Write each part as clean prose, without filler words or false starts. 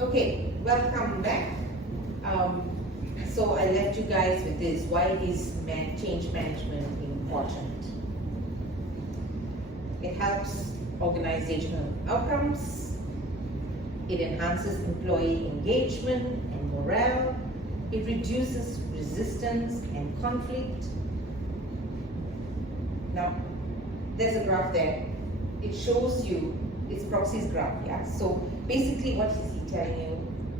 Okay, welcome back. So I left you guys with this. Why is change management important? It helps organizational outcomes. It enhances employee engagement and morale. It reduces resistance and conflict. Now, there's a graph there. It shows you, it's Proxy's graph, yeah? So basically what is he telling you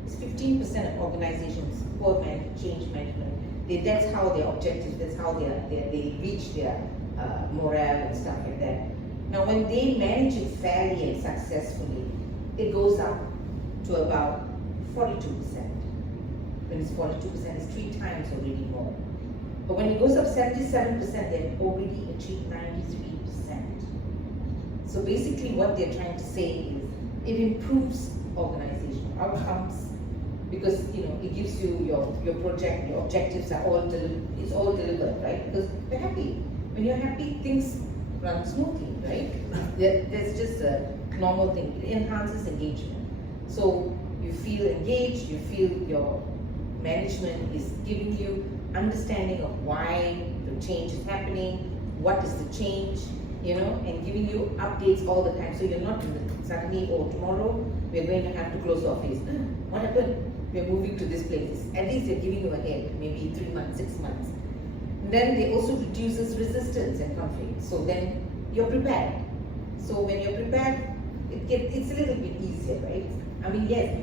is 15% of organizations support change management. That's how their objectives, that's how they reach their morale and stuff like that. Now when they manage it fairly and successfully, it goes up to about 42%. When it's 42%, it's 3 times already more. But when it goes up 77%, they've already achieved 93%. So basically what they're trying to say is it improves organizational outcomes because it gives you your project, your objectives are all it's all delivered, right? Because they're happy. When you're happy, things run smoothly, right? That's just a normal thing. It enhances engagement. So you feel engaged, you feel your management is giving you understanding of why the change is happening, what is the change, and giving you updates all the time. So you're not suddenly, tomorrow we're going to have to close the office. What happened? We're moving to this place. At least they're giving you ahead, maybe 3 months, 6 months. And then they also reduces resistance and conflict. So then you're prepared. So when you're prepared, it's a little bit easier, right? I mean, yes,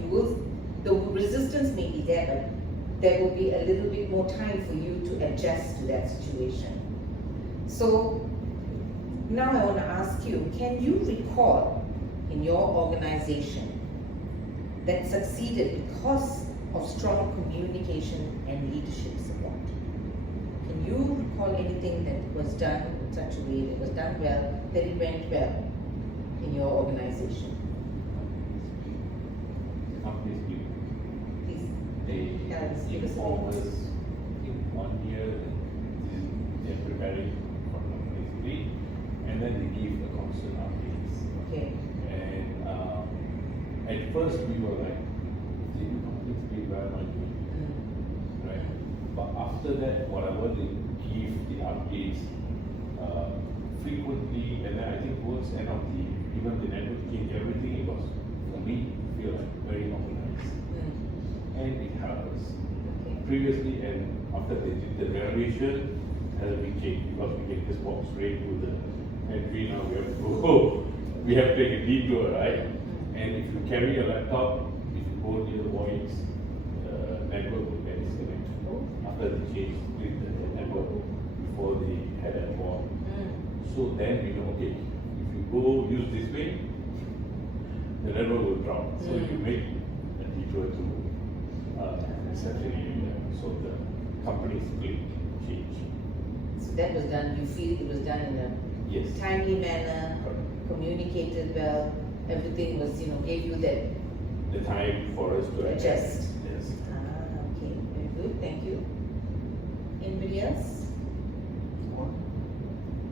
the resistance may be there, but there will be a little bit more time for you to adjust to that situation. So now I want to ask you, can you recall in your organization that succeeded because of strong communication and leadership support? Can you recall anything that was done in such a way, that was done well, that it went well in your organization? They inform us in 1 year they're preparing for company split, and then they give the constant updates. Okay. And at first we were like, the company split, where am I doing? Right? But after that, whatever they give the updates frequently, and then I think towards the end of even the network change, everything, it was, for me, feel like very organized. And it helps. Previously and after they did the renovation, has a big change because we can just walk straight to the entry. Now we have to go. We have to take a detour, right? And if you carry a laptop, if you go near the voids, network will get disconnected. After they changed the network before they had that wall. So then we know, okay, if you go use this way, the network will drop. So you make a detour to reception area, so the company split change. So that was done, you feel it was done in a timely manner, communicated well, everything was, gave you that the time for us to adjust. Yes. Okay, very good, thank you. Anybody else?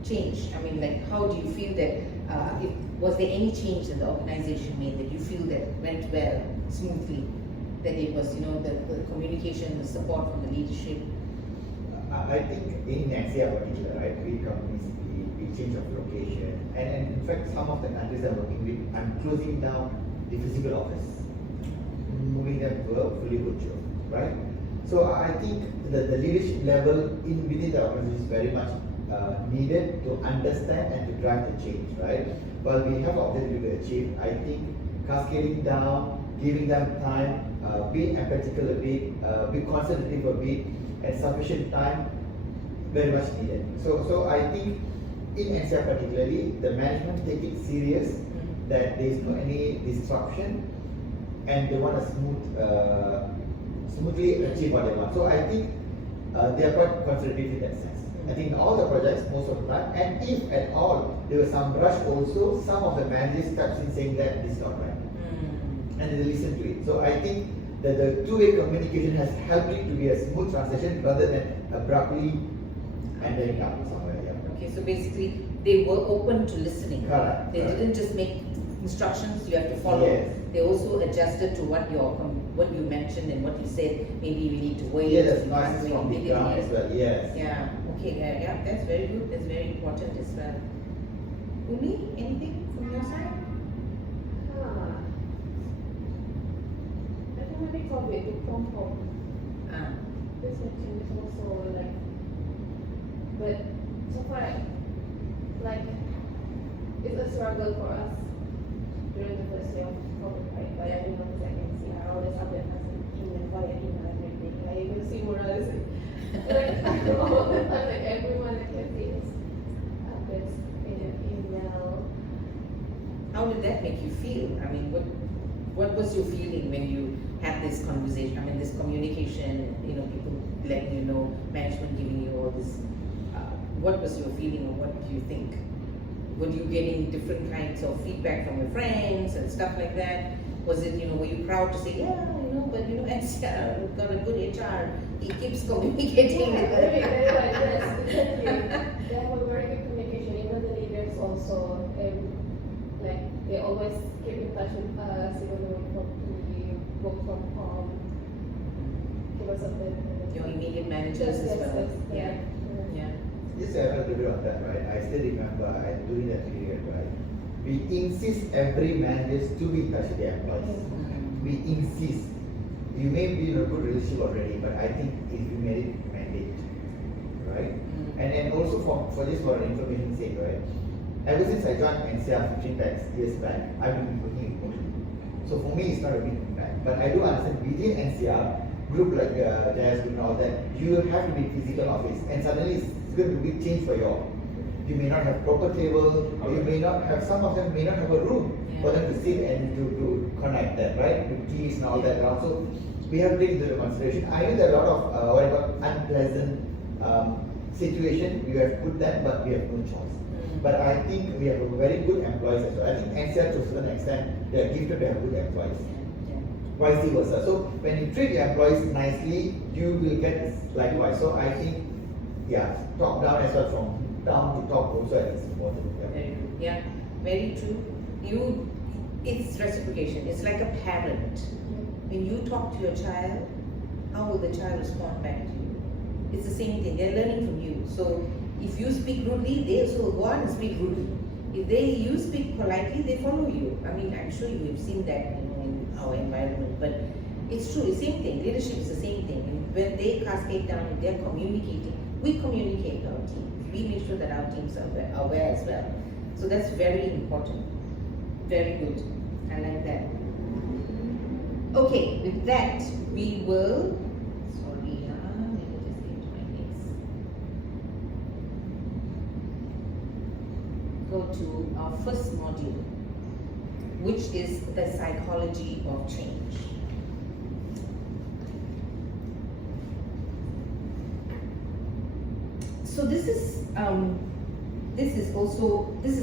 Change, I mean, like, how do you feel that, was there any change that the organization made that you feel that went well, smoothly? That it was, the communication, the support from the leadership? I think in NCR particular, right, we companies, we change of location, and in fact some of the countries I'm working with, I'm closing down the physical office, moving them to a fully virtual, right? So I think the leadership level within the organization is very much needed to understand and to drive the change, right? While we have objectives to achieve, I think cascading down, giving them time, being empathical a bit, being consultative a bit, and sufficient time, very much needed. So I think in NCR particularly, the management take it serious that there is no any disruption, and they want to smoothly achieve what they want. So I think they are quite conservative in that sense. I think in all the projects, most of the time, and if at all there was some rush also, some of the managers steps in saying that this is not right. And they listen to it. So I think that the two-way communication has helped it to be a smooth transition rather than abruptly and then come somewhere. Yeah. Okay, so basically they were open to listening. Correct. They didn't just make instructions you have to follow. Yes. They also adjusted to what you mentioned and what you said. Maybe we need to wait. Yeah, there's we can't noises wait from the immediately. ground as well, yes. Yeah, okay, yeah, that's very good. That's very important as well. Umi, anything from your side? I think maybe COVID to come home. Ah, This change is also like, but so far, like, it's a struggle for us during the first year of COVID, right? But I think once I can see, I always update us in email, via email and everything. I even see Morales, like, all the time, like, everyone I can see is updates in an email. how did that make you feel? I mean, what was your feeling when you had this conversation? I mean, this communication, people letting you know, management giving you all this. What was your feeling, or what do you think? Were you getting different kinds of feedback from your friends and stuff like that? Was it, were you proud to say, yeah, but NCR got a good HR, he keeps communicating with Very, them. very right, yes, exactly. They have a very good communication, even the leaders also, like, they always keep in touch with us, even though we work from home, give us updates. Your immediate managers as well. Yeah. Yeah. Just a little bit on that, right? I still remember during that period, right? We insist every manager to be in touch with their employees. We insist. You may be in a good relationship already, but I think if you made it mandate, right? And also for just for information sake, right? Ever since I joined NCR 15 years back, I've been working remotely. So for me, it's not a big impact. But I do understand within NCR, group like Jazz Group and all that, you have to be physical office, and suddenly it's going to be a big change for you all. You may not have proper table, you may not have, some of them may not have a room for them to sit and to connect that, right? With keys and all that. And also, we have to take into consideration. I know there are a lot of unpleasant situation. We have put them, but we have no choice. But I think we have a very good employees as well. I think NCR to a certain extent, they are gifted to have good employees. Vice versa. So when you treat your employees nicely, you will get likewise. So I think, yeah, top down as well, from down to top also, I think it's important. Yeah, very true. It's reciprocation. It's like a parent. When you talk to your child, how will the child respond back to you? It's the same thing. They're learning from you. So if you speak rudely, they also will go on and speak rudely. If you speak politely, they follow you. I mean, I'm sure you've seen that in our environment, but it's true. The same thing. Leadership is the same thing. And when they cascade down and they're communicating, we communicate our team. We make sure that our teams are aware as well. So that's very important. Very good. I like that. Okay, with that, we will. Sorry, let me just get to my notes. Go to our first module, which is the psychology of change. So this is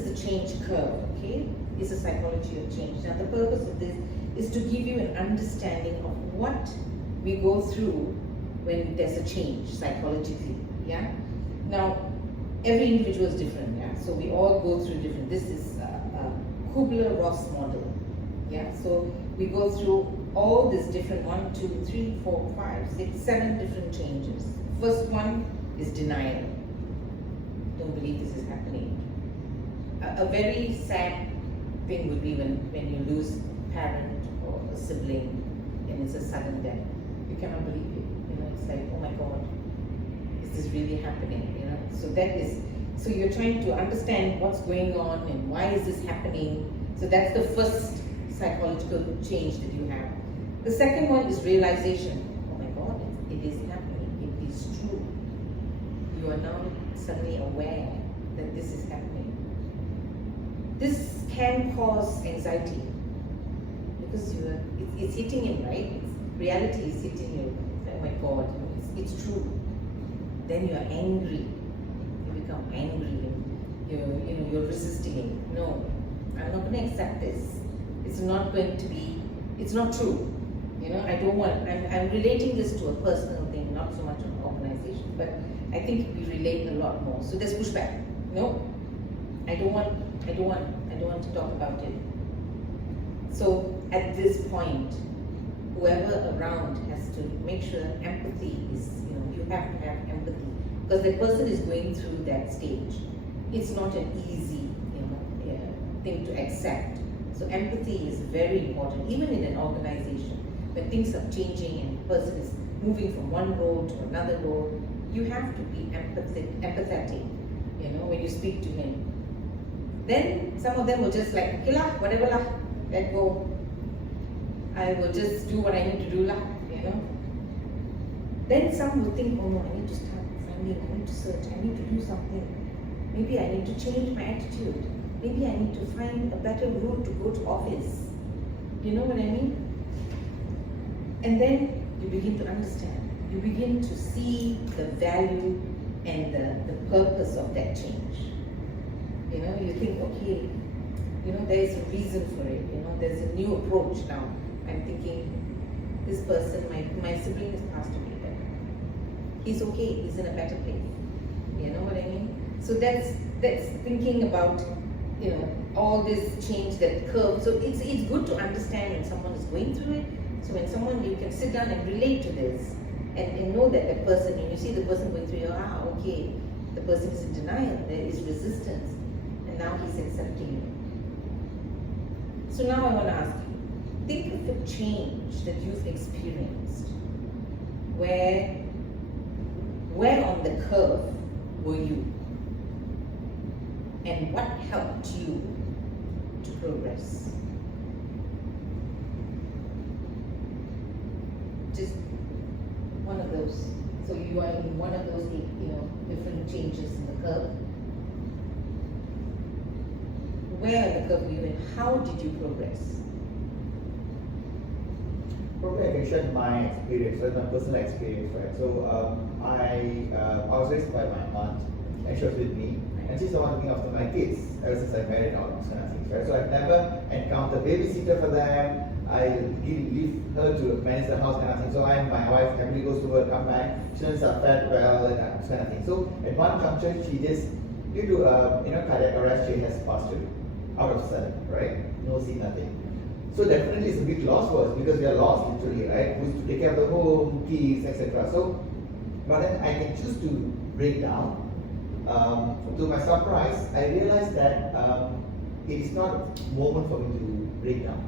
the change curve, okay? It's a psychology of change. Now the purpose of this is to give you an understanding of what we go through when there's a change psychologically, yeah? Now, every individual is different, yeah? So we all go through different, this is a Kubler-Ross model, yeah? So we go through all these different 1, 2, 3, 4, 5, 6, 7 different changes. First one is denial. Don't believe this is happening. A very sad thing would be when you lose a parent or a sibling and it's a sudden death. You cannot believe it. It's like, oh my God, is this really happening? So you're trying to understand what's going on and why is this happening. So that's the first psychological change that you have. The second one is realization. Oh my God, it is happening. It is true. You are now suddenly aware that this is happening. This can cause anxiety because it's hitting him, right? Reality is hitting you. Oh my God, it's true. Then you are angry. You become angry. You're resisting it. No, I'm not going to accept this. It's not going to be. It's not true. I don't want. I'm relating this to a personal thing, not so much an organization. But I think we relate a lot more. So there's pushback. No, I don't want to talk about it. So at this point, whoever around has to make sure empathy is, you have to have empathy because the person is going through that stage. It's not an easy, thing to accept. So empathy is very important, even in an organization. When things are changing and the person is moving from one role to another role, you have to be empathetic, when you speak to him. Then some of them will just like, okay lah, whatever lah, let go. I will just do what I need to do lah, Then some will think, oh no, I need to start finding, I need to search, I need to do something. Maybe I need to change my attitude. Maybe I need to find a better route to go to office. You know what I mean? And then you begin to understand. You begin to see the value and the purpose of that change. You think, okay, there is a reason for it. There's a new approach now. I'm thinking, this person, my sibling has passed away. He's okay. He's in a better place. You know what I mean? So that's thinking about, all this change, that curve. So it's good to understand when someone is going through it. So when someone, you can sit down and relate to this and know that the person, and you see the person going through, okay, the person is in denial, there is resistance, and now he's accepting it. So now I want to ask you, think of a change that you've experienced. Where on the curve were you? And what helped you to progress? Just one of those. So you are in one of those, different changes in the curve. Where on the curve were you and how did you progress? Probably I can share my experience, my personal experience, right? So I was raised by my aunt, and she was with me, and she's the one looking after my kids ever since I married and all those kind of things, right? So I've never encountered a babysitter for them. I leave her to manage the house kind of thing. So my wife happily goes to work, come back, children are fed well and that kind of thing. So at one juncture, she just, due to cardiac arrest, she has passed away, out of sudden, right? No see, nothing. So definitely it's a big loss for us because we are lost literally, right? Who's to take care of the home, kids, etc. So, but then I can choose to break down. To my surprise, I realized that it is not a moment for me to break down.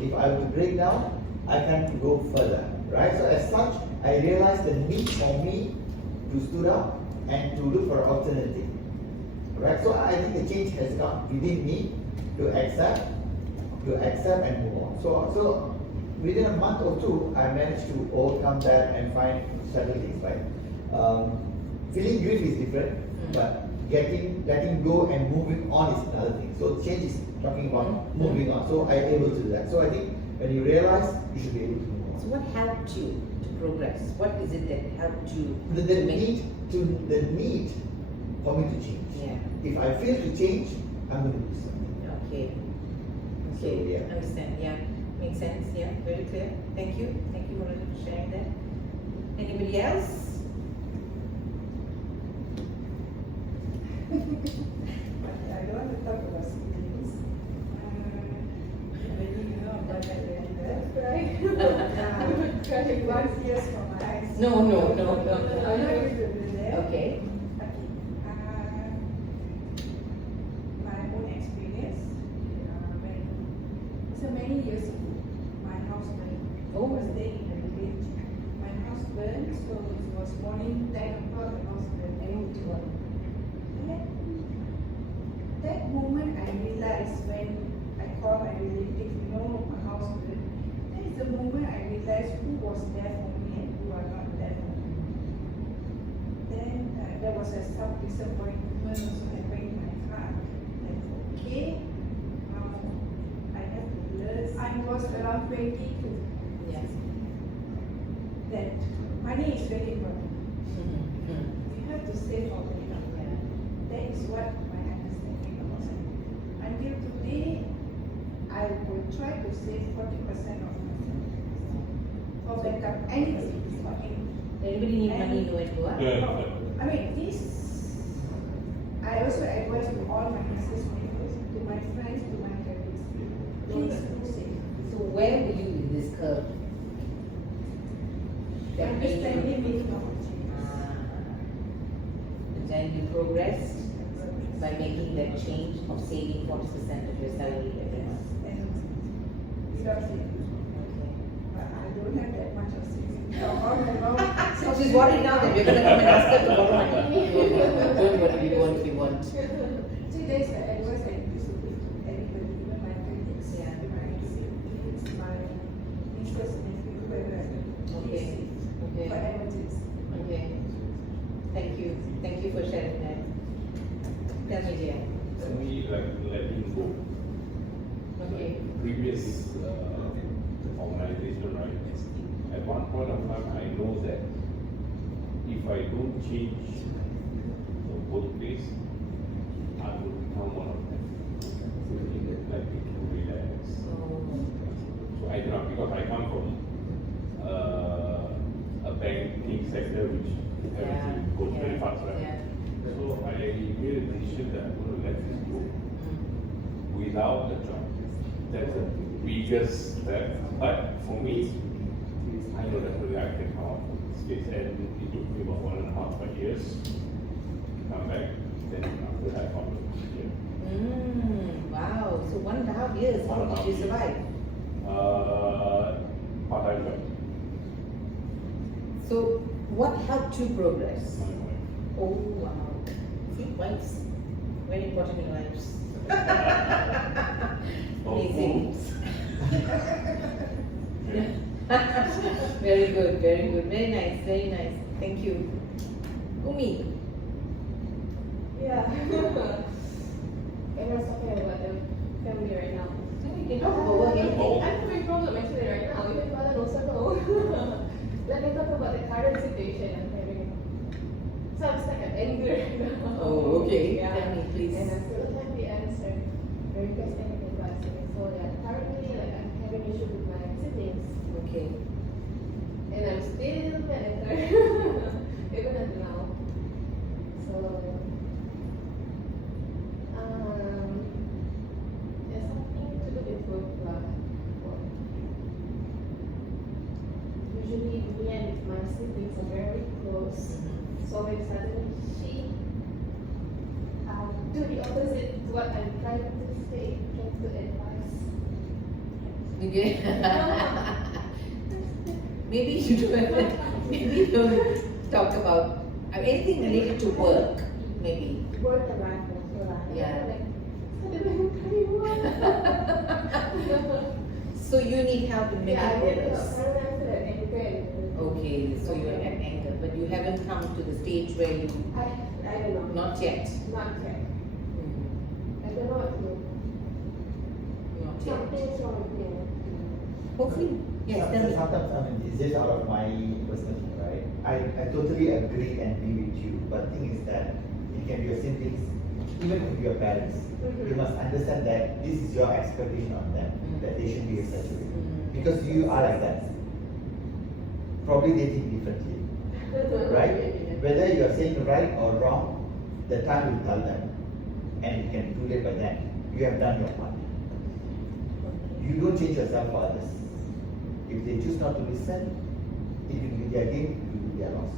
If I were to break down, I can go further, right? So as such, I realized the need for me to stood up and to look for an alternative, right? So I think the change has come within me to accept and move on. So within a month or two, I managed to overcome that and find several things, right? Feeling grief is different, but letting go and moving on is another thing. So change is talking about moving on. So I'm able to do that. So I think when you realize, you should be able to move on. So what helped you to progress? What is it that helped you? The need for me to change. Yeah. If I feel to change, I'm going to do something. Okay. So, yeah. Understand. Yeah. Makes sense. Yeah. Very clear. Thank you. Thank you, Morali, for sharing that. Anybody else? I don't want to talk about siblings. Maybe you know about that very well, right? Crying once years from my eyes. No. I'm not going to do that. Okay. My own experience. So many years ago, my husband was staying in the village. My husband, so it was morning 10 o'clock, the husband went to work. That moment I realized when I called my relative, my husband, that is the moment I realized who was there for me and who are not there for me. Then there was a self-disappointment also happened in my heart. Like, okay, I have to learn. I was around 22. Yes. That money is very important. You have to save for money. That is what my understanding was. Until today, I will try to save 40% of my salary for backup anything. For anything. Anybody need money? No one go up. I mean, this, I also advise to all my business members, to my friends, to my colleagues, please do save. where were you in this curve? Understanding meaning of And then you progressed by making that change of saving 40% of your salary every month. and without saving. Okay. But I don't have that much of savings. All around. So she's worried now that we're going to come and ask her to borrow money. Don't worry, we won't. 2 days I was like this with everybody, even my friends, Yeah. my siblings, my nieces, nephews, whoever. Okay. Okay. Whatever it is. Okay. Thank you. Thank you for sharing that. Tell me, dear. For me, like letting go. Okay. Previous organization, right? At one point of time, I know that if I don't change the workplace, I will become one of them. Like it to relax. So I cannot, because I come from a banking sector which everything goes very fast, right? Yeah. So I made a decision that I'm going to let this go without a job. That's the biggest step. But for me, I know definitely I can come out from this space, and it took me about 1.5 years to come back. Then after that, I found a position. Wow. So 1.5 years. How did you survive? Part-time job. So what helped you progress? My wife. Oh wow. See, wives. Very important in lives. Amazing. Very good, very good. Very nice, very nice. Thank you. Umi. Yeah. Everyone's talking about the family right now. You can talk about work anything. I'm having problem actually right now. Even father also know. Let me talk about the current situation I'm having. So I'm stuck at anger right now. Oh, okay. Yeah. Tell me, please. And I still have the answer. Very request anything but so yeah, currently like I'm having issue with my siblings. Okay. And I'm still mad at her. Even until now. So there's something to do with work lah. Usually me and my siblings are very close. So when suddenly she do the opposite to what I'm trying to say, trying to advise. Okay. Maybe you don't talk about anything related to work, maybe. Work and life also lah. Yeah. Like, suddenly I'm So you need help in making yeah, I did progress. sometimes that anger and Okay, so you're at anger, but you haven't come to the stage where you, I don't know. not yet. Not yet. Mm, I don't know what to do. Not yet. Something's wrong with me. Hopefully, yes, tell me. Sometimes, I mean, it's just out of my personal thing, right? I totally agree and be with you, but the thing is that it can be your siblings, even with your parents. You must understand that this is your expectation on them, that they should be in such a way. Because you are like that. Probably they think differently, right? Whether you are saying right or wrong, the time will tell them, and it can be too late by then. You have done your part. You don't change yourself for others. If they choose not to listen, it will be their gain, it will be their loss.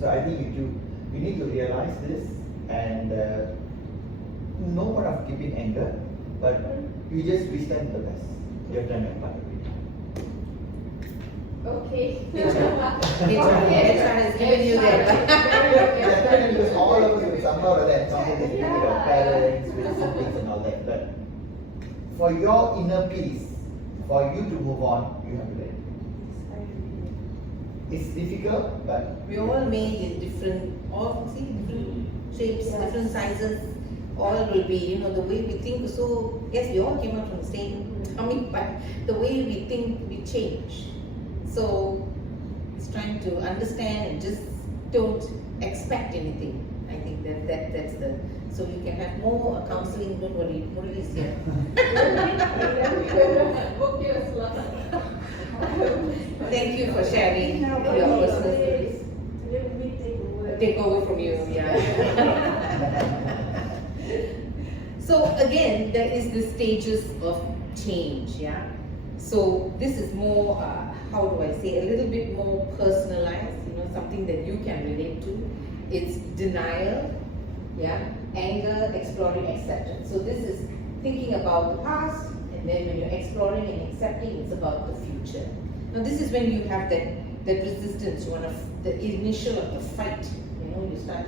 So I think you need to realize this, and no one of keeping anger, but you just wish them the best. You have done your part. Okay. HR has given you that. Definitely, because all of us will somehow or other encounter this with our parents, with siblings and all that. But for your inner peace, for you to move on, you have to let it. It's difficult, but We all made in different shapes, different sizes. All will be, the way we think. So yes, we all came out from the same tummy, but the way we think, we change. So it's trying to understand and just don't expect anything. I think that's the. So you can have more counseling. Don't worry, Murali is here. Thank you for sharing your personal stories. Let me Take over from you, yeah. So again, there is the stages of change, yeah. So this is more, how do I say, a little bit more personalized, something that you can relate to. It's denial, yeah, anger, exploring, acceptance. So this is thinking about the past, and then when you're exploring and accepting, it's about the future. Now this is when you have that resistance, the initial of the fight, you start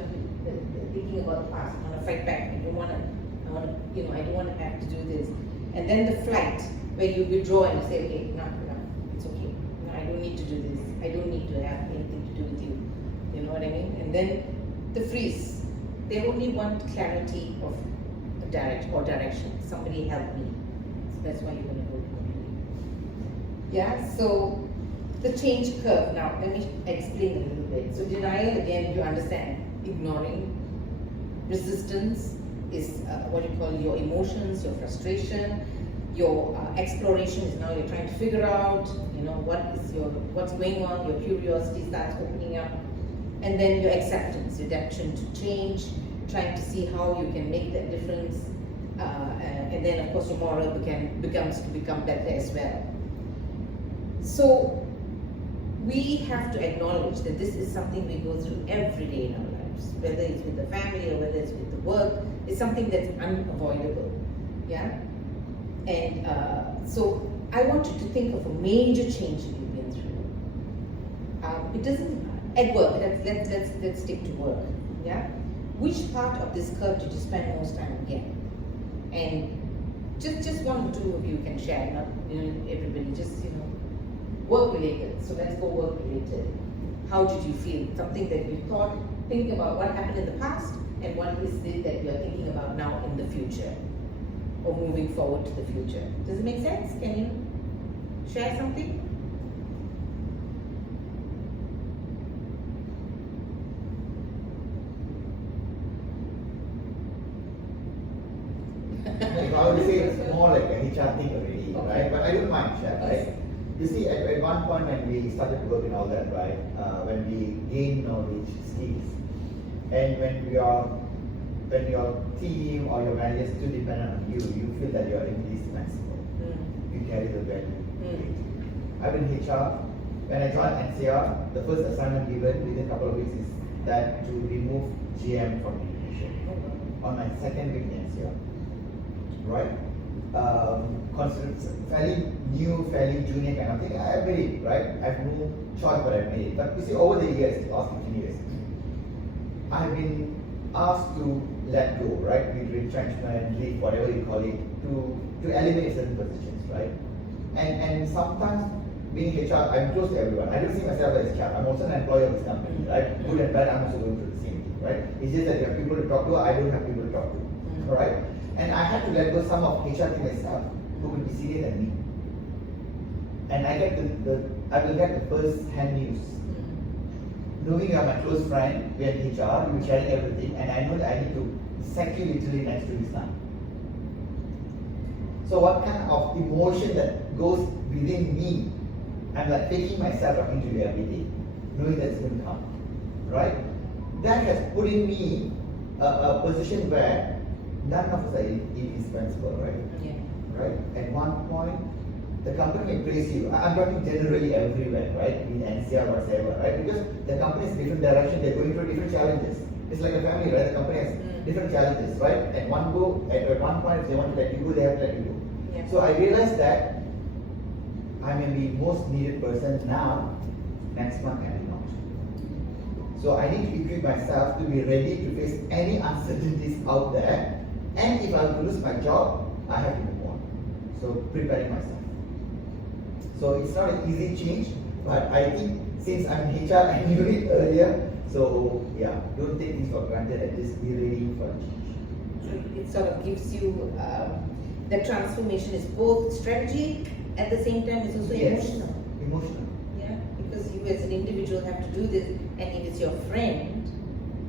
thinking about the past, I want to fight back, I don't want to have to do this. And then the flight, where you withdraw and say, okay, no, it's okay. No, I don't need to do this. I don't need to have anything to do with you. You know what I mean? And then the freeze. They only want clarity of direction. Somebody help me. So that's why you're going to go to me. Yeah, so the change curve. Now, let me explain a little bit. So denial, again, you understand, ignoring. Resistance is what you call your emotions, your frustration. Your exploration is now you're trying to figure out, what's going on. Your curiosity starts opening up, and then your acceptance, adaptation to change, trying to see how you can make that difference, and then of course your moral becomes to become better as well. So we have to acknowledge that this is something we go through every day in our lives, whether it's with the family or whether it's with the work. It's something that's unavoidable, yeah. And so I want you to think of a major change that you've been through. It doesn't, at work, let's stick to work, yeah? Which part of this curve did you spend most time again? And just one or two of you can share, not everybody, just work related. So let's go work related. How did you feel? Something that you thought, think about what happened in the past and what is it that you're thinking about now in the future, or moving forward to the future. Does it make sense? Can you share something? I would say it's more like a HR thing already, Okay. right? But I don't mind share, right? You see, at one point when we started to work and all that, right? When we gain knowledge, skills, and when your team or your managers still dependent on you, you feel that you are indispensable. You carry the value. I've been HR. When I joined NCR, the first assignment given within a couple of weeks is that to remove GM from Indonesia. On my second week in NCR, right? Considered fairly new, fairly junior kind of thing. I made it, right? I have no choice, but I made it. But you see, over the years, the last 15 years, I've been asked to let go, right? With retrenchment, leave, whatever you call it, to eliminate certain positions, right? And sometimes being HR, I'm close to everyone. I don't see myself as HR. I'm also an employee of this company, right? Good and bad, I'm also going through the same thing, right? It's just that you have people to talk to, I don't have people to talk to, all right? And I had to let go some of HR team staff who could be senior than me. And I will get the first hand news. Knowing you are my close friend, we are in HR, we're sharing everything, and I know that I need to sack you literally next to this time. So what kind of emotion that goes within me? I'm like taking myself talking to you every day, knowing that it's going to come, right? That has put in me a position where none of us are indispensable, right? Yeah. Right? At one point, the company may praise you. I'm talking generally everywhere, right? In NCR, whatsoever, right? Because the company is different direction, they're going through different challenges. It's like a family, right? The company has different challenges, right? At one point, if they want to let you go, they have to let you go. Yeah. So I realized that I may be most needed person now, next month I may not. So I need to equip myself to be ready to face any uncertainties out there. And if I were to lose my job, I have to move on. So preparing myself. So it's not an easy change, but I think since I'm in HR, I knew it earlier. So yeah, don't take things for granted and just be ready for a change. So it sort of gives you the transformation is both strategic, at the same time it's also emotional. Emotional. Yeah, because you as an individual have to do this, and if it's your friend,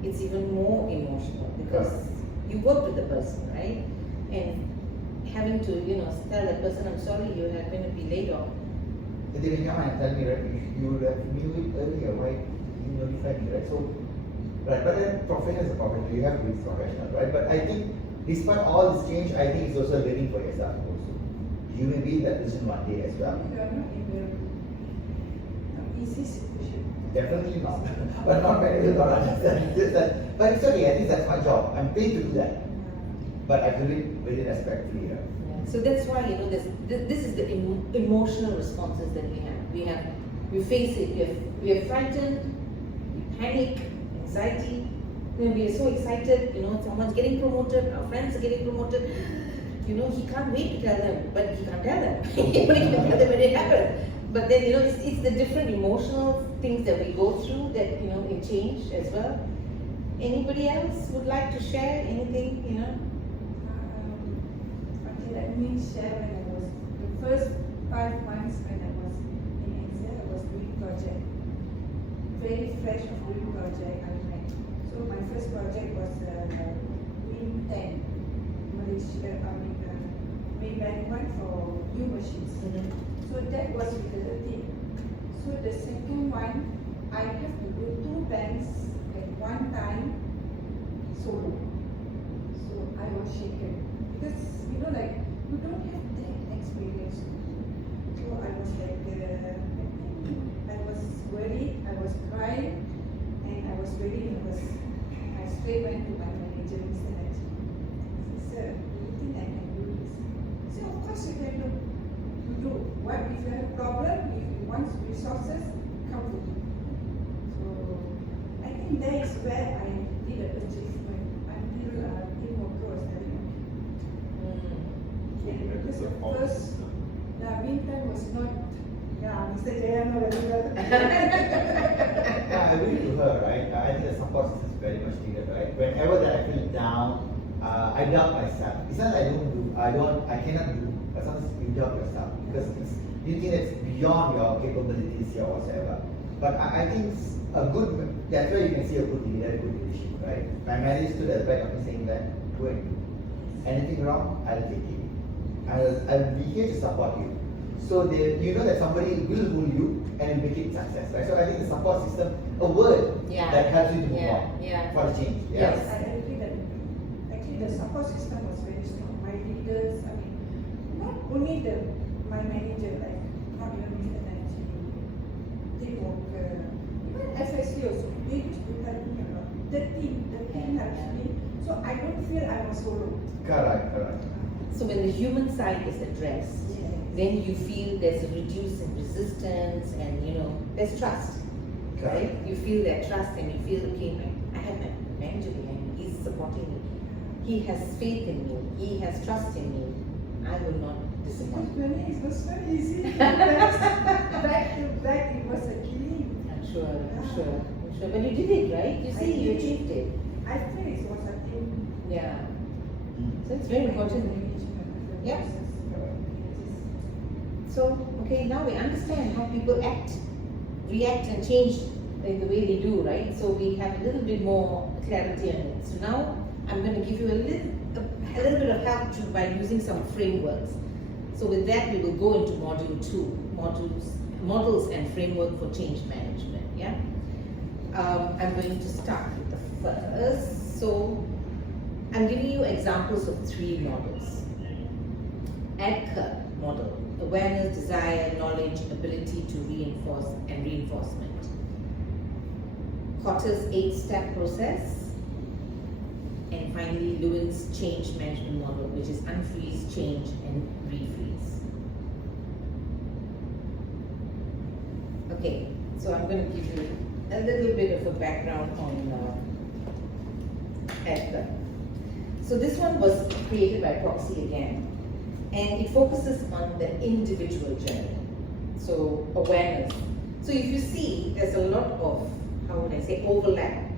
it's even more emotional because you work with the person, right? And having to, tell that person, I'm sorry, you are going to be laid off. So they will come and tell me, right, you would have knew it earlier, why you notified me, right? So, right, but then professional is a professional, you have to be professional, right? But I think despite all this change, I think it's also learning for yourself also. You may be in that position one day as well. You are not in the easy situation. Definitely not. But not many will not understand. Just that, but it's okay, I think that's my job. I'm paid to do that. But I do it very respectfully. Yeah. So that's why, you know, this is the emotional responses that we have. We face it. We are frightened, we panic, anxiety. You know, we are so excited. You know, someone's getting promoted. Our friends are getting promoted. You know, he can't wait to tell them, but he can't tell them. But he can tell them when it happens. But then, you know, it's the different emotional things that we go through that, you know, in change as well. Anybody else would like to share anything, you know? Okay, let me share when I was, the first 5 months when I was in India, I was doing project. Very fresh of doing project. So my first project was Win 10, Malaysia, Maybank one for new machines. So that was with the team. So the second one, I have to do 2 banks at one time solo. So I was shaken because you know, like, you don't have that experience. So I was like, I was worried, I was crying, and I was very nervous. I straight went to my manager, Mr. Najib. I said, sir, do you think I can do this? He said, of course you can do. You do. What if you have a problem? If you want resources, come to me. So I think that is where I did an achievement until Team Worker was telling me. Yeah, because the first, meantime was not, Mr. Jayan or whatever. I agree to her, right? I think the support system is very much needed, right? Whenever that I feel down, I doubt myself. It's not that I cannot do, but sometimes you doubt yourself because you think it's beyond your capabilities here or whatever. But I think that's where you can see a good leader, good leadership, right? My manager stood at the back of me saying that, go and do. Anything wrong, I'll take it. I'll be here to support you. So you know that somebody will rule you and will make it success, right? So I think the support system, a word that helps you to move on for the change. Yes. I agree that actually the support system was very strong. My leaders, I mean, not only my manager, like not even Mr. Nancy, Team Worker, even FSC also, they used to help me a lot. The team helps me, so I don't feel I was solo. Correct. So when the human side is addressed, then you feel there's a reduce in resistance and, you know, there's trust, right? You feel that trust and you feel, okay, I have my manager behind me, he's supporting me, he has faith in me, he has trust in me, I will not disappoint. Because when it was very easy, back to back, it was a killing. I'm sure. But you did it, right? You see, you achieved it. I think it was a thing. Yeah. So it's very important. Yeah. So, okay, now we understand how people react and change in the way they do, right? So we have a little bit more clarity on it. So now I'm going to give you a little bit of help by using some frameworks. So with that, we will go into module 2, models and framework for change management. Yeah. I'm going to start with the first. So I'm giving you examples of 3 models. ADKAR model: awareness, desire, knowledge, ability to reinforce, and reinforcement. Kotter's 8-step process. And finally, Lewin's change management model, which is unfreeze, change, and refreeze. Okay, so I'm going to give you a little bit of a background on ADKAR. So this one was created by Proxy again. And it focuses on the individual journey. So awareness. So if you see, there's a lot of, how would I say, overlap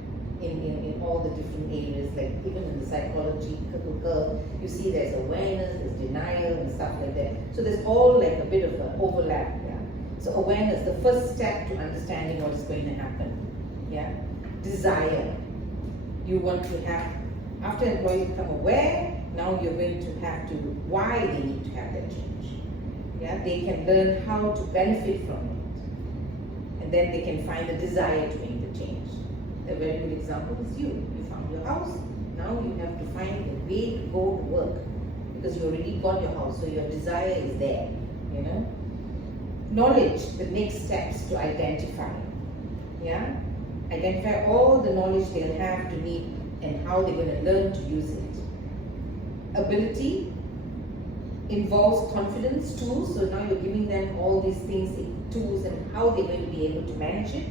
in all the different areas, like even in the psychology curve, you see there's awareness, there's denial and stuff like that. So there's all like a bit of an overlap. Yeah. So awareness, the first step to understanding what is going to happen. Yeah. Desire. You want to have, after employees become aware, now you're going to have to, why they need to have that change. Yeah, they can learn how to benefit from it. And then they can find a desire to make the change. A very good example is you. You found your house, now you have to find a way to go to work. because you already got your house, so your desire is there, you know. Knowledge, the next steps to identify, yeah? Identify all the knowledge they'll have to need and how they're going to learn to use it. Ability involves confidence tools, so now you're giving them all these things, tools, and how they're going to be able to manage it.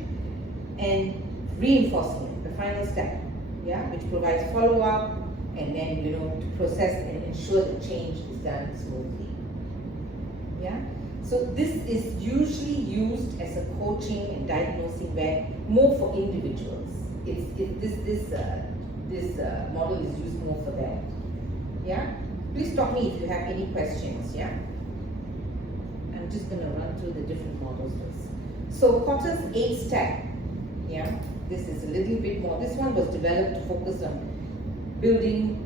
And reinforcement, the final step, yeah, which provides follow-up and then, you know, to process and ensure the change is done smoothly. Yeah. So this is usually used as a coaching and diagnosing where more for individuals. This model is used more for that. Yeah. Please stop me if you have any questions. Yeah. I'm just going to run through the different models first. So Kotter's 8-step. Yeah. This is a little bit more. This one was developed to focus on building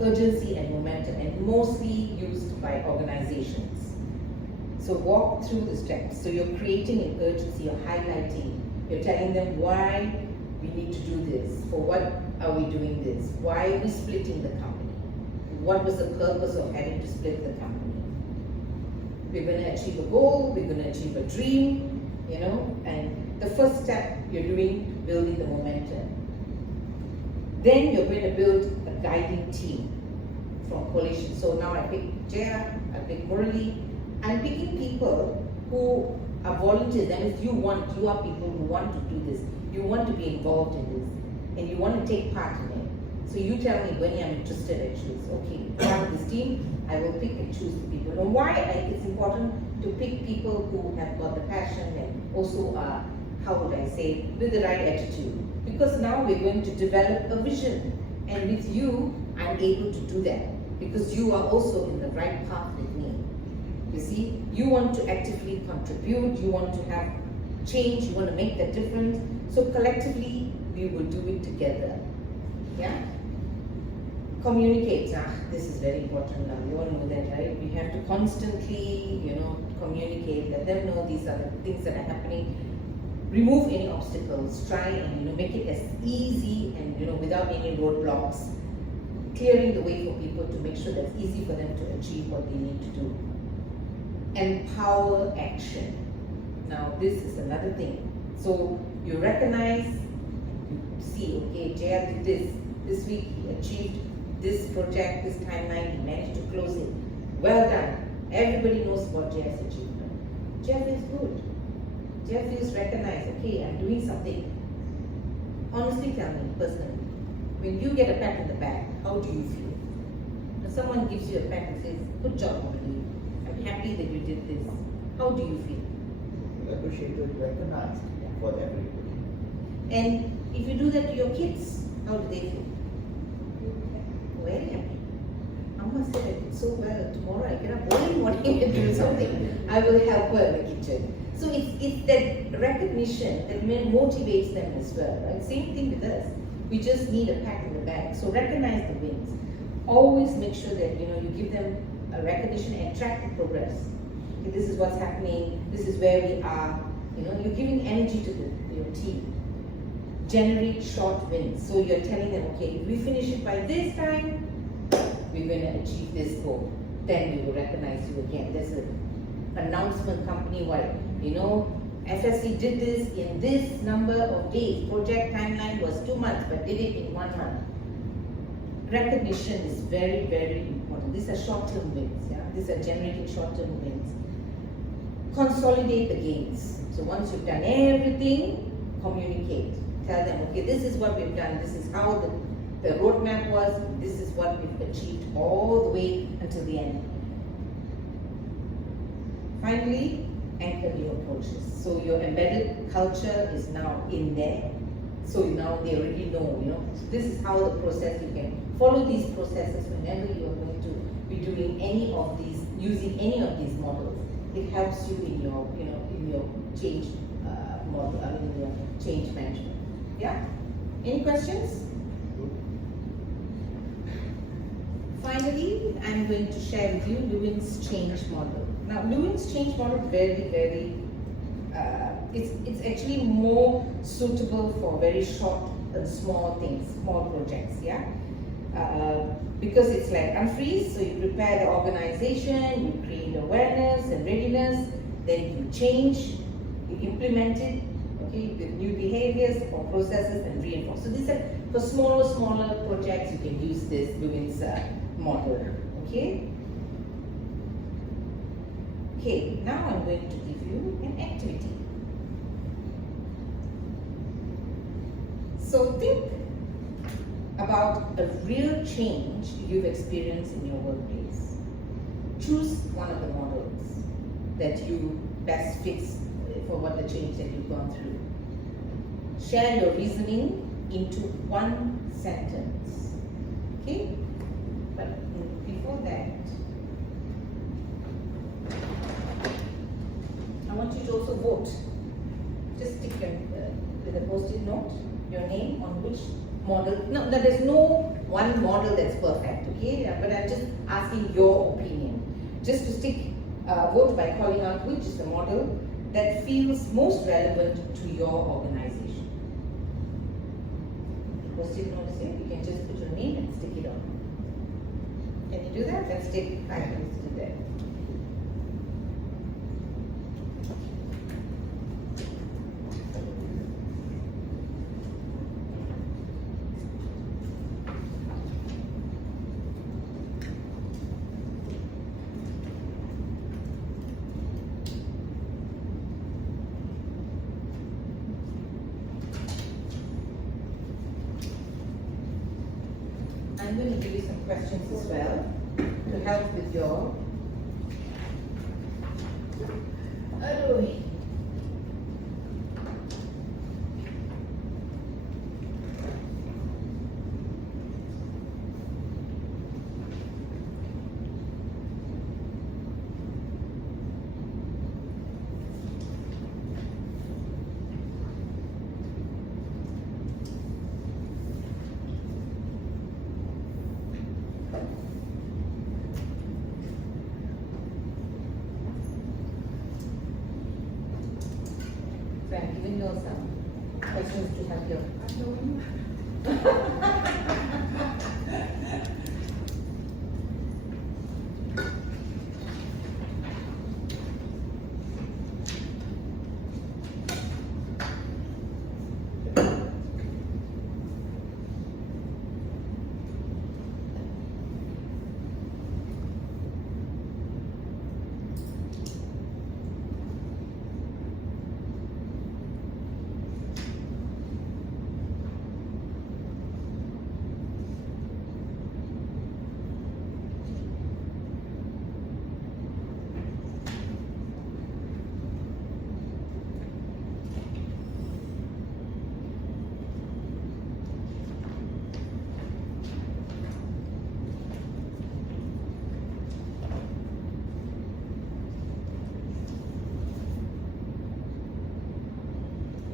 urgency and momentum, and mostly used by organizations. So walk through the steps. So you're creating an urgency, you're highlighting, you're telling them why we need to do this, for what are we doing this, why are we splitting the company, what was the purpose of having to split the company. We're going to achieve a goal, we're going to achieve a dream, you know, and the first step you're doing, building the momentum. Then you're going to build a guiding team from coalition. So now I pick Jaya, I pick Murali. I'm picking people who are volunteers. That means you are people who want to do this. You want to be involved in this, and you want to take part in it. So you tell me when I'm interested, I choose. Okay, part of this team, I will pick and choose the people. And why it's important to pick people who have got the passion and also how would I say, with the right attitude. Because now we're going to develop a vision, and with you, I'm able to do that because you are also in the right path with me. You see, you want to actively contribute, you want to have change, you want to make that difference. So collectively, we will do it together. Yeah? Communicate. This is very important now. You all know that, right? We have to constantly, you know, communicate, let them know these are the things that are happening. Remove any obstacles, try and, you know, make it as easy and, you know, without any roadblocks. Clearing the way for people to make sure that it's easy for them to achieve what they need to do. Empower action. Now this is another thing. So you recognize, you see, okay, Jaya did this week, he achieved this project, this timeline, he managed to close it. Well done. Everybody knows about Jaya's achievement. Jaya feels good. Jaya feels recognized, okay, I'm doing something. Honestly tell me, personally, when you get a pat in the back, how do you feel? When someone gives you a pat and says, good job, Murali, I'm happy that you did this. How do you feel? Appreciated, recognized for everybody. And if you do that to your kids, how do they feel? Very happy. Amma said I did so well. Tomorrow I get up early morning and do something. I will help her in the kitchen. So it's that recognition that motivates them as well, right? Same thing with us. We just need a pat in the back. So recognize the wins. Always make sure that, you know, you give them a recognition and track the progress. Okay, this is what's happening. This is where we are. You know, you're giving energy to your team. Generate short wins. So you're telling them, okay, if we finish it by this time, we're going to achieve this goal. Then we will recognize you again. There's an announcement company-wide. You know, FSC did this in this number of days. Project timeline was 2 months, but did it in 1 month. Recognition is very, very important. These are short-term wins. Yeah, these are generating short-term wins. Consolidate the gains. So once you've done everything, communicate. Tell them, okay, this is what we've done. This is how the roadmap was. This is what we've achieved all the way until the end. Finally, anchor your approaches. So your embedded culture is now in there. So now they already know, you know, this is how the process, you can follow these processes whenever you are going to be doing any of these, using any of these models. It helps you in your, you know, in your change model, in your change management. Yeah? Any questions? Finally, I'm going to share with you Lewin's change model. Now, Lewin's change model very, very, it's actually more suitable for very short and small things, small projects, yeah? because it's like unfreeze, so you prepare the organization, you create awareness and readiness, then you change, you implement it, okay, with new behaviors or processes and reinforce. So these are for smaller projects, you can use this Lewin's model, okay? Okay, now I'm going to give you an activity. So think about a real change you've experienced in your workplace. Choose one of the models that you best fits for what the change that you've gone through. Share your reasoning into one sentence. Okay? But before that, I want you to also vote. Just stick with a post-it note your name on which model. No, there's no one model that's perfect, okay? But I'm just asking your opinion. Just to stick, vote by calling out which is the model that feels most relevant to your organization. Post-it note is here. You can just put your name and stick it on. Can you do that? Let's take 5 minutes to do that. I'm going to give you some questions as well to help with your. Adoy. Frank, even know some questions to help you.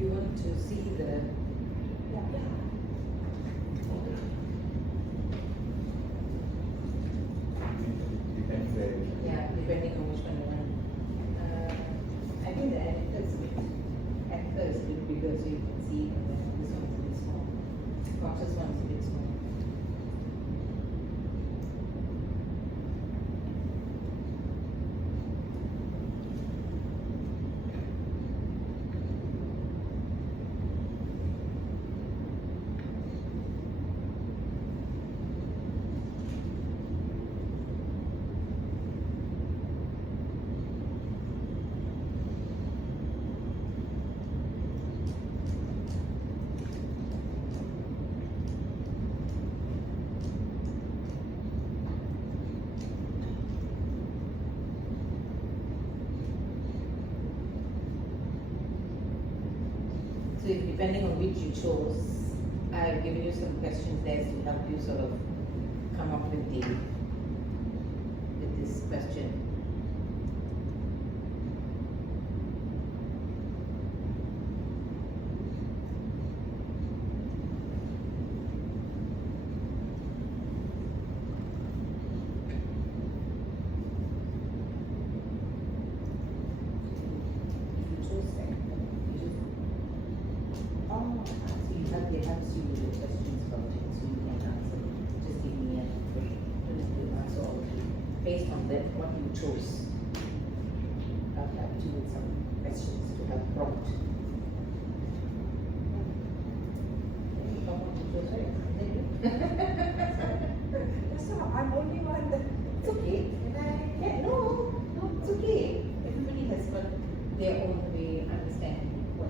You want to see the. Depends where. Yeah, depending on which one you want. I think the editor is a bit bigger, so you can see, and then this one's a bit small. This one's a bit small. So depending on which you chose, I've given you some questions there to help you sort of come up with this question. It helps you with the questions about it, so you can answer. Just give chose. I'll help you with some questions to help prompt. Any comment to choose, right? That's why I'm only one that. It's okay. Yeah, no, it's okay. Everybody has got their own way of understanding what.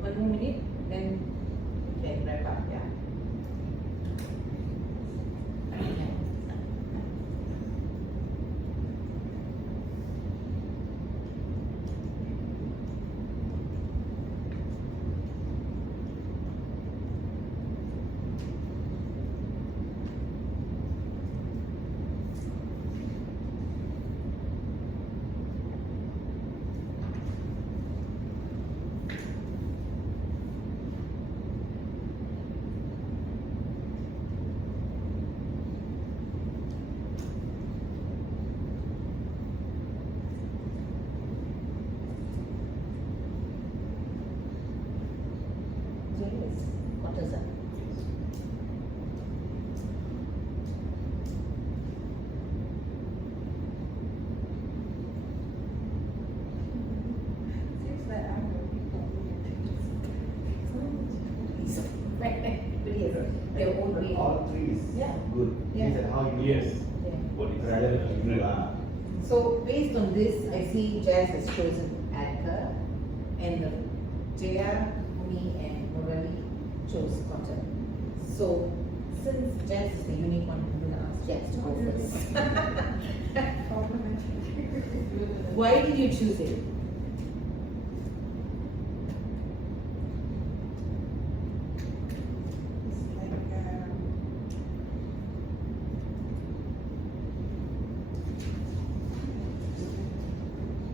One more minute, then we can wrap up, yeah. So yes, what is that? Seems like I'm working for Everybody has their own But way. all three is Yeah. good. Yeah. Is that how you Yes. Yeah. What is relevant to you are? So based on this, I see Jazz has chosen Anchor, and Jaya, me, and Murali chose Cotton. So since Jazz is the unique one, I'm gonna ask Jazz to go first. Why did you choose it? It's like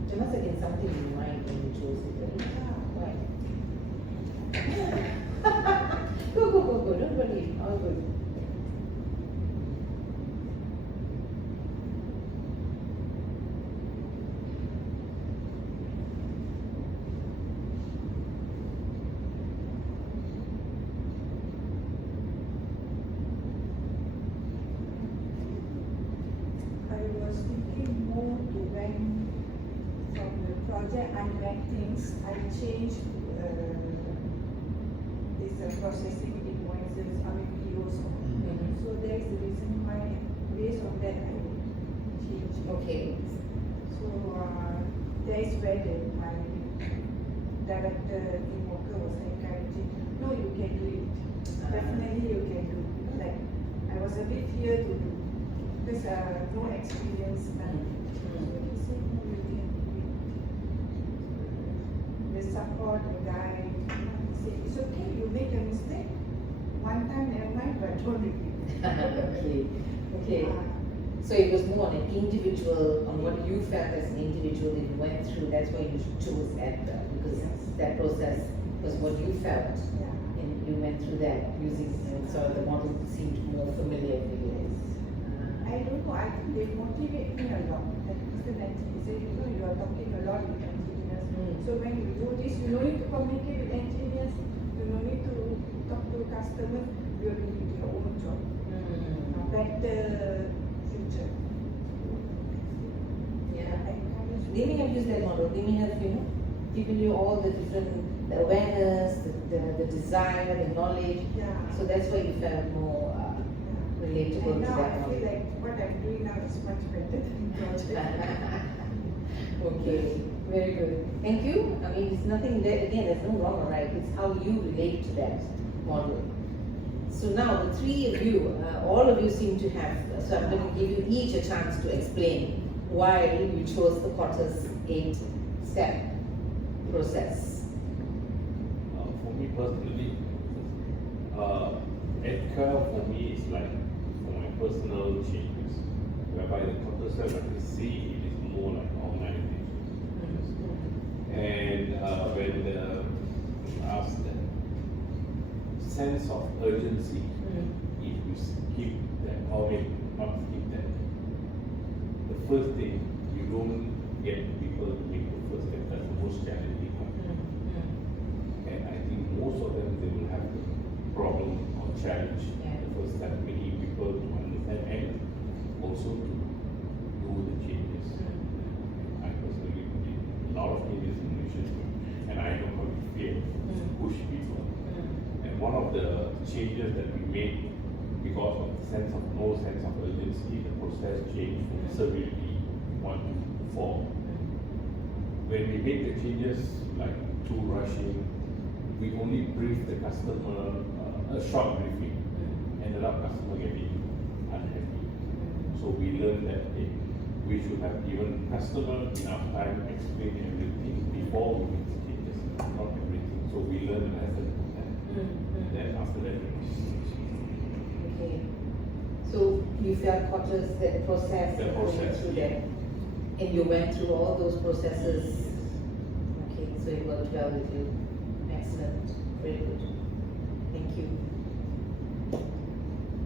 There must have been something in mind when you chose it, right? Why? Go, don't worry, all good. budget unread things, I changed this processing invoices, POs. So there is the reason why, based on that, I changed. Okay. So that is where my director in Walker was encouraging, no, you can do it. Definitely you can do. Like, I was a bit fear to do because no experience. So he said, no, you can do it. The support, the guide, he said, it's okay, you make a mistake. One time, never mind, but don't repeat. Okay. So it was more on an individual, on what you felt as an individual that you went through. That's why you chose that, because that process was what you felt, Yeah. and you went through that using. So the model seemed more familiar for you. I don't know, I think they motivate me a lot. Like Mr. Nancy, he said, you know, you are talking a lot with engineers. So when you do this, you don't need to communicate with engineers, you don't need to talk to customers, you are doing your own job. Better future. Yeah. I encourage They may have used that model. They may have, given you all the different, the awareness, the desire, the knowledge. Yeah. So that's why you felt more relatable And to now that I feel model. like what I'm doing now is much better than project. Okay, very good. Thank you. I mean, it's nothing there, again, there's no wrong or right. It's how you relate to that model. So now the three of you, all of you seem to have, so I'm going to give you each a chance to explain why you chose the Potter's 8-step process. For me personally, EDCA for me is like for my personal changes, whereby the Potter step I can see it is more like organization. And when ask that sense of urgency, if you skip that, or maybe not skip that, the first thing you don't get people to make the first step. That's the most challenging one. And I think most of them they will have the problem or challenge the first step, making people to understand and also to do the changes. I personally did a lot of changes in relationship, and I know how to feel, push people. And one of the changes that we made because of the no sense of urgency, the process changed from severity 1 to 4. When we make the changes like too rushing, we only brief the customer a short briefing, ended up customer getting unhappy. So we learned that we should have given customer enough time to explain everything before we make the changes, not everything. So we learned a lesson from that. Then after that, Okay. So you felt Potter's that process, The process, through yeah. that, and you went through all those processes. Okay, so it worked well with you. Excellent. Very good. Thank you.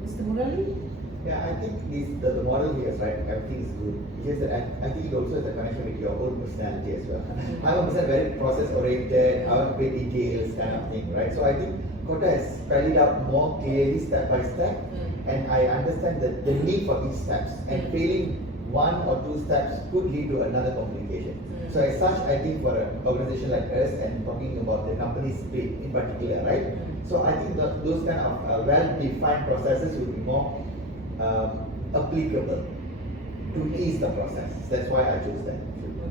Mr. Murali? Yeah, I think the model here is right, everything is good. It's just that I think it also has a connection with your own personality as well. I'm a person very process oriented, I want to pay details kind of thing, right? So I think Kota has spelled it out more clearly step by step, and I understand the need for each steps, and failing 1 or 2 steps could lead to another complication. So as such, I think for an organization like us, and talking about the company split in particular, right? So I think those kind of well-defined processes will be more applicable to ease the process. That's why I chose that.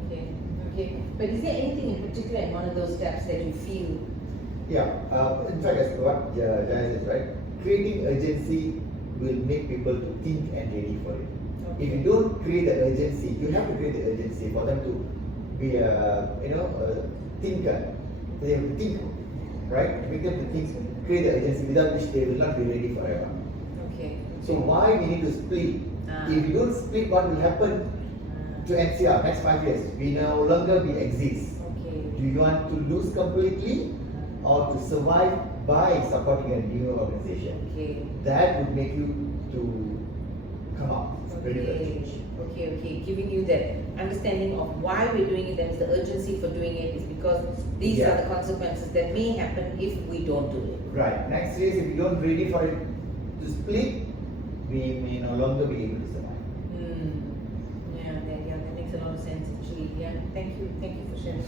Okay. Okay. But is there anything in particular in one of those steps that you feel? Yeah, in fact, as what Jaya says, right? Creating urgency will make people to think and ready for it. If you don't create the urgency, you have to create the urgency for them to be a thinker. They have to think, right? Make them to think, create the urgency, without which they will not be ready forever. Okay. So why we need to split? If you don't split, what will happen to NCR next 5 years? We no longer be exist. Okay. Do you want to lose completely, or to survive by supporting a new organization? Okay. That would make you to come up ready for change. Okay. Giving you that understanding of why we're doing it, that is the urgency for doing it, is because these are the consequences that may happen if we don't do it. Right. Next year, if you don't ready for it to split, we may no longer be able to survive. Yeah, that makes makes a lot of sense actually. Yeah, thank you for sharing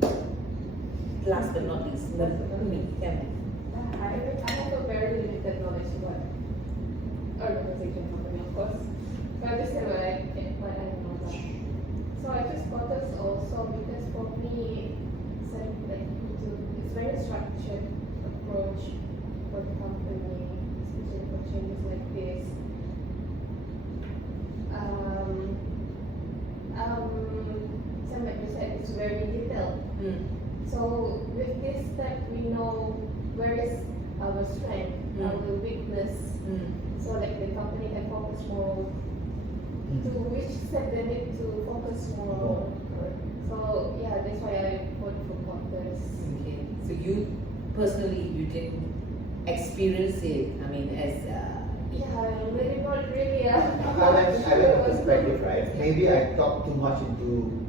that. Last but not least, me. Yeah. I have a very limited knowledge about organization company, of course. So I just said what I know about. So I just got this also because for me, it's very structured approach for the company, especially for changes like this. Like you said, it's very detailed. So with this step, we know where is our strength, our weakness. So like the company can focus more to which step they need to focus more. So yeah, that's why I vote for Porters. Okay. So you personally, you didn't experience it. I mean, as Yeah, really not really. I like a perspective, right? Maybe I talk too much into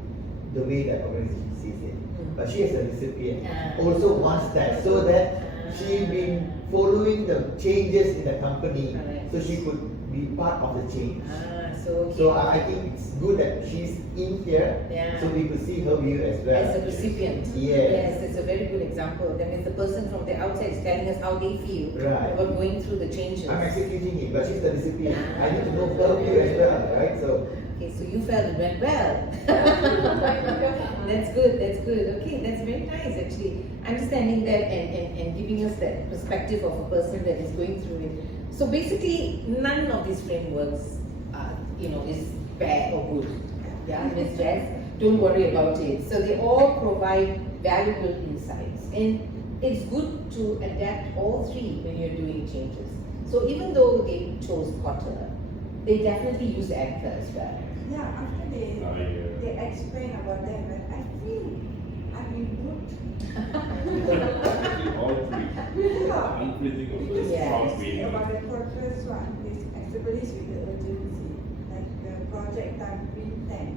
the way that organization sees it. But she as a recipient also wants that, so that she been following the changes in the company, so she could be part of the change. So I think it's good that she's in here, so we could see her view as well. as a recipient. Yes. It's a very good example. That means the person from the outside is telling us how they feel about going through the changes. I'm executing it, but she's the recipient. I need to know her view as well, right? So. Okay, so you felt it went well. That's good. Okay, that's very nice actually. Understanding that and giving us that perspective of a person that is going through it. So basically, none of these frameworks, is bad or good. Yeah, Ms. Jess, don't worry about it. So they all provide valuable insights, and it's good to adapt all three when you're doing changes. So even though they chose Potter, they definitely use Anchor as well. Yeah, after they explain about that, but I feel I've been good. All three. Yeah. Increasing of Because the strong about meaning. the first one, this established with the urgency, like the project time pre-10.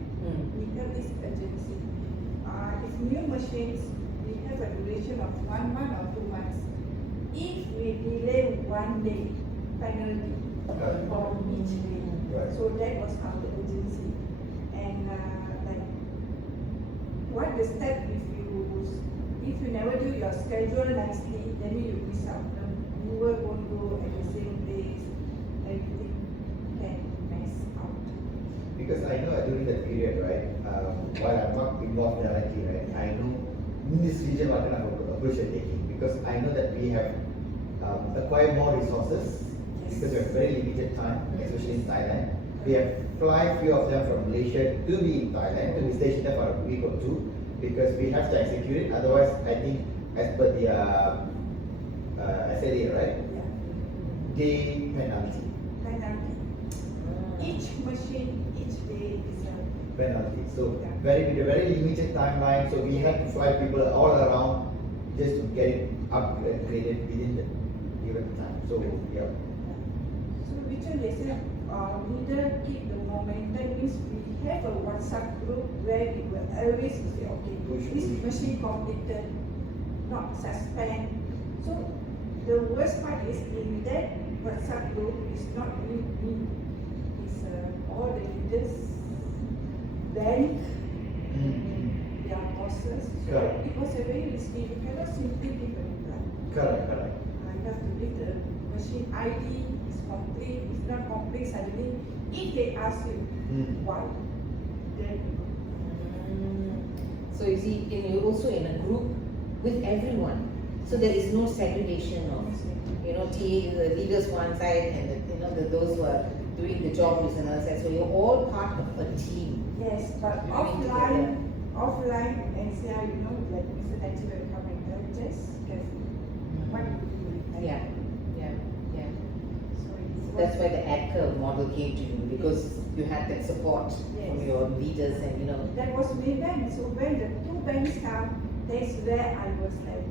We have this urgency. If new machines, we have a duration of 1 month or 2 months. If we delay 1 day, penalty for each day. So that was our urgency. And like, what the step if you never do your schedule nicely, then you miss out. The mover won't go at the same place. Everything can mess out. Because I know during that period, right, while I'm not involved directly, right, I know in this region what kind of approach you're taking. Because I know that we have acquired more resources because we have very limited time, especially in Thailand. We have fly few of them from Malaysia to be in Thailand, to be stationed there for a week or two, because we have to execute it. Otherwise, I think as per the SLA, right? Yeah. Day penalty. Penalty. Each machine, each day is a Penalty. So very limited timeline. So we had to fly people all around just to get it upgraded within the given time. So yeah. So which one they said, leader keep the momentum means we have a WhatsApp group where we will always say, okay, this machine completed, not suspend. So the worst part is in that WhatsApp group is not only me, it's all the leaders, bank, their bosses. So Correct. it was a very risky. You cannot simply give a reply. Correct. You have to give the machine ID is complete. If not complete, suddenly, if they ask you why, then So you see, you're also in a group with everyone. So there is no segregation of, the leaders one side and those who are doing the job is another side. So you're all part of a team. yes, but Living offline, and say, like Mr. Nancy will come and tell, just careful. What you do? Yeah. So it That's was- why the Anchor model came to you, because you had that support from Yes. your leaders and That was Maybank. So when the two banks come, that's where I was like,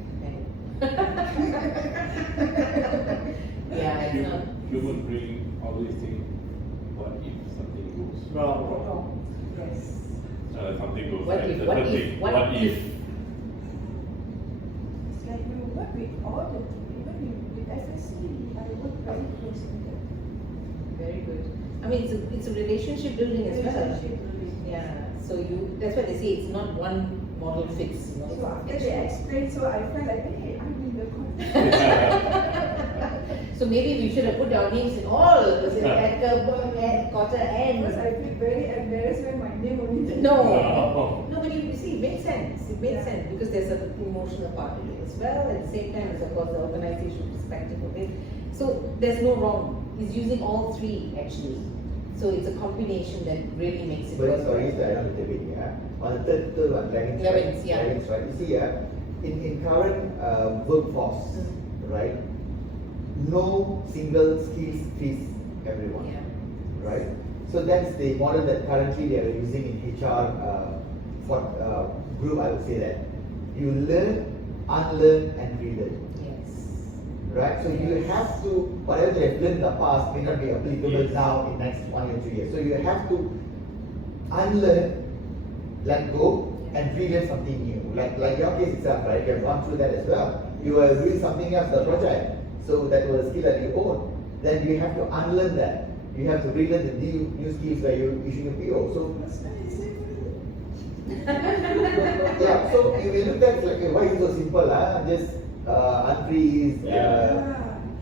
yeah, it's not Human brain always think, what if something goes wrong? wrong. Yes. Something goes What right. if, The what third if, thing, what what if? It's like you work with all the team, even with FSC, I work very closely with them. Very good. I mean, it's a relationship building as well. Relationship building. Yeah, so that's why they say it's not one model fits, you know. So after they explained, so I felt like, hey, I'm in the corner. So maybe we should have put our names in all, at the quarter Because ends. I feel very embarrassed when my name only. No, but you see, it makes sense. It makes sense because there's an emotional part of it as well. At the same time, as of course, the organization perspective of it. So there's no wrong. He's using all three actually. So it's a combination that really makes it But work. sorry, I don't little bit, yeah. On the third one, driving Driving, yeah. driving strike. You see, in current workforce, right, no single skills fits everyone, Yeah. right? So that's the model that currently they are using in HR group. I would say that you learn, unlearn, and relearn. Yes. Right, so you have to, whatever they have learned in the past may not be applicable Yes. now in next 1 or 2 years. So you have to unlearn, let go, and relearn something new. Like your case itself, right? You have gone through that as well. You were doing something else, the project. So that was a skill that you own. Then you have to unlearn that. You have to relearn the new skills where you're issuing a PO. So yeah, so if you look at it like, why is it so simple? Just unfreeze,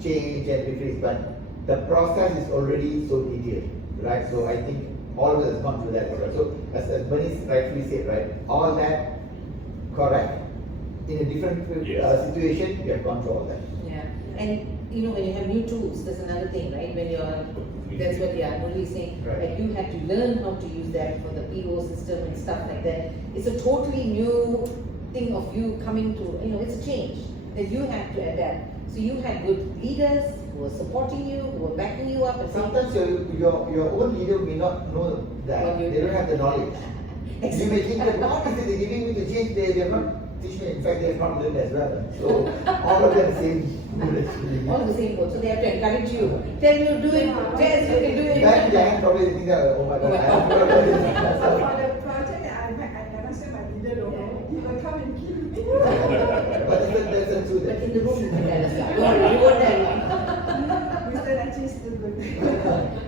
change and refreeze. But the process is already so detailed, right? So I think all of us have gone through that. Right? So as Bernice rightfully said, right, all that correct. In a different situation, you have gone through all that. Yeah, and you know when you have new tools, that's another thing, right? When that's what Nuri is saying. Right. Like you had to learn how to use that for the PO system and stuff like that. It's a totally new thing of you coming to, it's a change that you have to adapt. So you had good leaders who were supporting you, who were backing you up, and Sometimes your own leader may not know that. What you They don't do. have the knowledge. You may think that what is it they're giving me to change? They have not teach me. In fact, they have not learned as well. So all of them same. all the same boat. So they have to encourage you. Tell you to do it. Tell you can do it. Back behind probably they think that, oh my god, I have to do So this. for the project that I never say my leader don't know. He will come and kill me. But that's the truth. But in the room you can tell us that. Don't worry, you won't tell. Mr. Rachi is still good.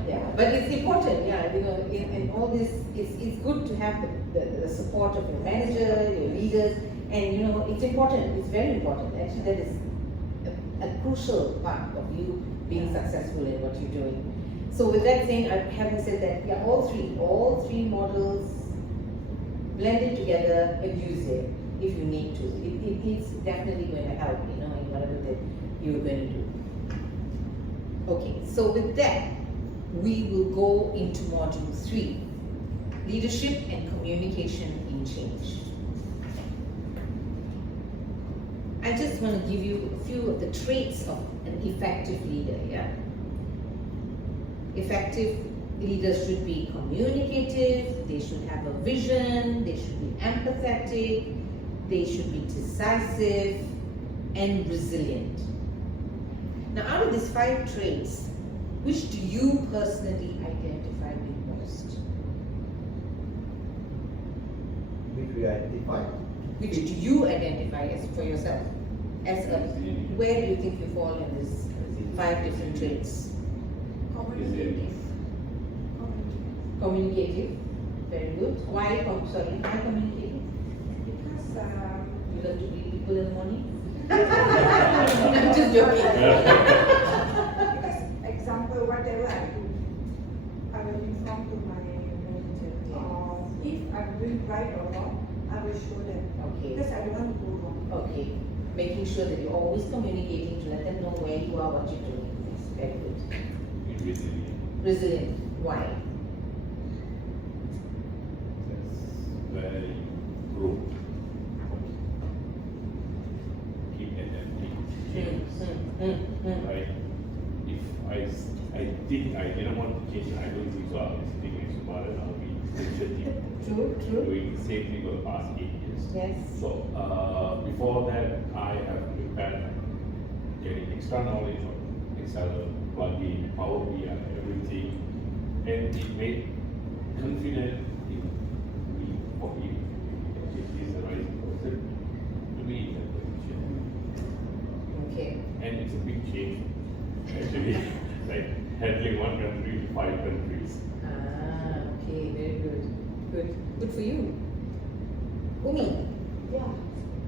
Yeah, but it's important, in all this, it's good to have the support of your manager, your leaders, and it's important, it's very important. Actually, that is a crucial part of you being successful in what you're doing. So with that saying, having said that, all three models blended together and use it if you need to. It's definitely going to help, in whatever that you're going to do. Okay, so with that, we will go into module 3, leadership and communication in change. I just want to give you a few of the traits of an effective leader, Effective leaders should be communicative, they should have a vision, they should be empathetic, they should be decisive and resilient. Now, out of these 5 traits, which do you personally identify with most? Which we identify. Which do you identify as for yourself? Where do you think you fall in these 5 different traits? Communicative. Communicative, very good. Why communicative? Because You love to meet people in the morning? I'm just joking. because example, whatever I do, I will inform to my manager. Or if I'm doing right or wrong, I will show them. Okay. Because I don't want to go wrong. Okay. Making sure that you're always communicating to let them know where you are, what you're doing. Very good. Resilient. Why? That's very true. Keep adapting. Right? If I think I didn't want to change, I don't think so. I'll be sitting next to Bharat, I'll be initiative. True. Doing the same thing for the past 8 years. Yes. So before that, I have prepared getting extra knowledge on Excel, plugin, Power BI, everything, and it made confident in me for me if he's the right person to be in that position. Okay. And it's a big change, actually, like handling one country to 5 countries. Okay, very good. Good. Good for you. Umi. Yeah.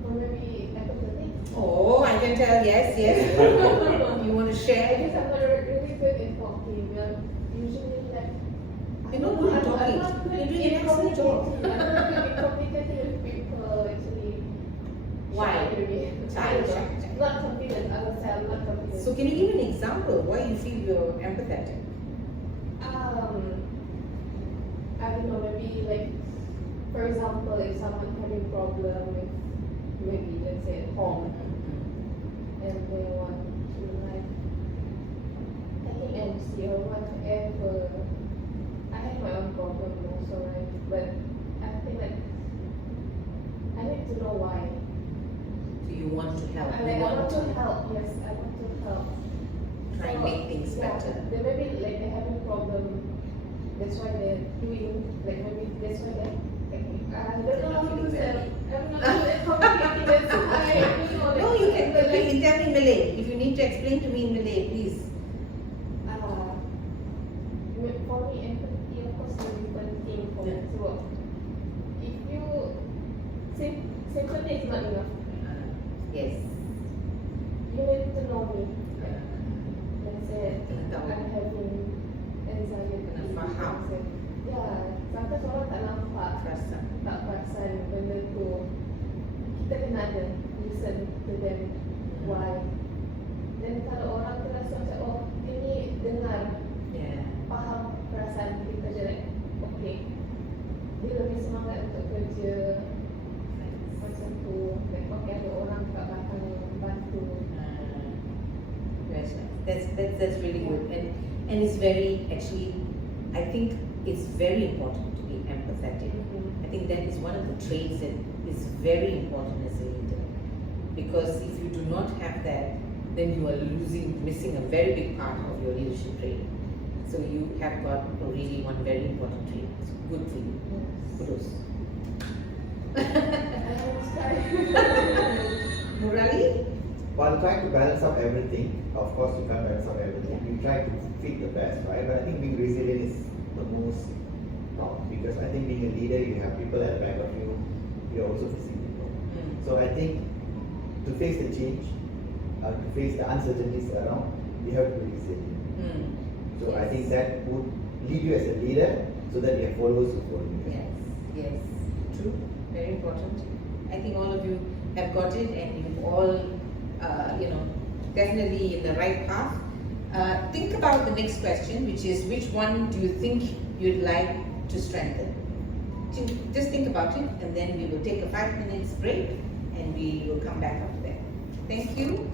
Or maybe empathetic. Oh, I can tell. Yes, yes. You want to I share? guess I'm not really good in talking. Well, usually like You're not good at talking. I'm not good You're doing an in excellent job. communicating. I'm not good in communicating with people actually. Why? Shy, maybe. Shy, I don't know. shy. Not confident. I would say I'm not confident. So can you give an example why you feel you're empathetic? I don't know, maybe like, for example, if someone having problem with, maybe let's say at home, and they want to like, taking MC or whatever. I have my own problem also, right? But I think like, I need to know why. So you want to help. I You want to help, yes, I want to help. try and make things Yeah, better. they maybe like they having problem. That's why they're doing like maybe that's why they. I don't know how to say. I'm not good at communicating. That's why I don't know. No, you can but like, tell me in Malay. If you need to explain to me in Malay, please. for me, empathy of course is a thing for me. So if you sympathy is not enough. Yes. You need to know me. Let's say Kena tahu. I'm having anxiety. Kena faham. Ya, sampai orang tak nampak, Perasan. tak perasan benda tu. Kita kena ada listen to them. Why? Dan kalau orang tu rasa macam oh ini dengar, Yeah. faham perasaan kita je like okay. Dia lebih semangat untuk kerja macam tu. Like okay ada orang kat belakang yang bantu. Yes, that's really good, and it's very actually. I think it's very important to be empathetic. I think that is one of the traits that is very important as a leader, because if you do not have that, then you are missing a very big part of your leadership training. So you have got really one very important trait. It's good for you. Kudos. Murali? While trying to balance out everything, of course you can't balance out everything. You try to fit the best, right? But I think being resilient is the most top, because I think being a leader, you have people at the back of you. You're also facing people. So I think to face the change, to face the uncertainties around, you have to be resilient. So I think that would lead you as a leader, so that you have followers who follow you. Yes, yes, true, very important. I think all of you have got it, and you've all, definitely in the right path. Think about the next question, which is which one do you think you'd like to strengthen? Just think about it, and then we will take a 5 minutes break, and we will come back after that. Thank you.